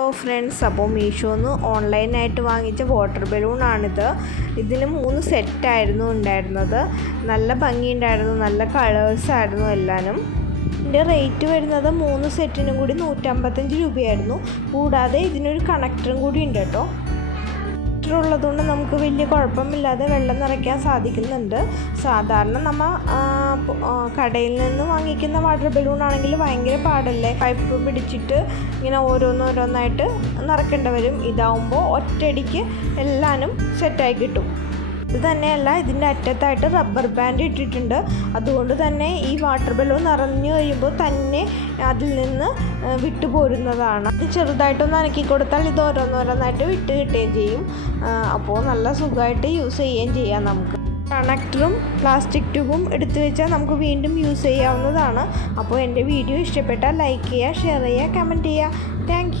Hello friends, അപ്പോൾ മീഷോന്ന് ഓൺലൈനായിട്ട് വാങ്ങിച്ച വാട്ടർ ബലൂണാണിത്. ഇതിന് 3 സെറ്റായിരുന്നു ഉണ്ടായിരുന്നത്. നല്ല ഭംഗിയുണ്ടായിരുന്നു, നല്ല കളേഴ്സായിരുന്നു എല്ലാനും. ഇതിൻ്റെ റേറ്റ് വരുന്നത് 3 സെറ്റിനും കൂടി 155 രൂപയായിരുന്നു. കൂടാതെ ഇതിനൊരു കണക്ടറും കൂടി ഉണ്ട് കേട്ടോ. ഉള്ളതുകൊണ്ട് നമുക്ക് വലിയ കുഴപ്പമില്ലാതെ വെള്ളം നിറയ്ക്കാൻ സാധിക്കുന്നുണ്ട്. സാധാരണ നമ്മൾ കടയിൽ നിന്ന് വാങ്ങിക്കുന്ന വാട്ടർ ബലൂൺ ആണെങ്കിൽ ഭയങ്കര പാടല്ലേ, പൈപ്പ് പിടിച്ചിട്ട് ഇങ്ങനെ ഓരോന്നോരോന്നായിട്ട് നിറയ്ക്കേണ്ടി വരും. ഇതാവുമ്പോൾ ഒറ്റയടിക്ക് എല്ലാനും സെറ്റായി കിട്ടും. ഇത് തന്നെയല്ല, ഇതിൻ്റെ അറ്റത്തായിട്ട് റബ്ബർ ബാൻഡ് ഇട്ടിട്ടുണ്ട്. അതുകൊണ്ട് തന്നെ ഈ വാട്ടർ ബലൂൺ നിറഞ്ഞു കഴിയുമ്പോൾ തന്നെ അതിൽ നിന്ന് വിട്ടു പോരുന്നതാണ്. ഇത് ചെറുതായിട്ടൊന്ന് അനക്കി കൊടുത്താൽ ഇത് ഓരോന്നോരോന്നായിട്ട് വിട്ട് കിട്ടുകയും ചെയ്യും. അപ്പോൾ നല്ല സുഖമായിട്ട് യൂസ് ചെയ്യുകയും ചെയ്യാം. നമുക്ക് കണക്ടറും പ്ലാസ്റ്റിക് ട്യൂബും എടുത്തു വെച്ചാൽ നമുക്ക് വീണ്ടും യൂസ് ചെയ്യാവുന്നതാണ്. അപ്പോൾ എൻ്റെ വീഡിയോ ഇഷ്ടപ്പെട്ടാൽ ലൈക്ക് ചെയ്യുക, ഷെയർ ചെയ്യുക, കമൻറ്റ് ചെയ്യുക. താങ്ക്